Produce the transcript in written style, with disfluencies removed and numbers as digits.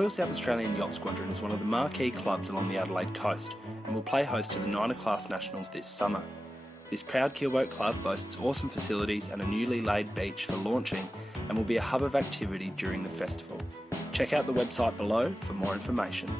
Royal South Australian Yacht Squadron is one of the marquee clubs along the Adelaide coast and will play host to the Niner Class Nationals this summer. This proud keelboat club boasts awesome facilities and a newly laid beach for launching and will be a hub of activity during the festival. Check out the website below for more information.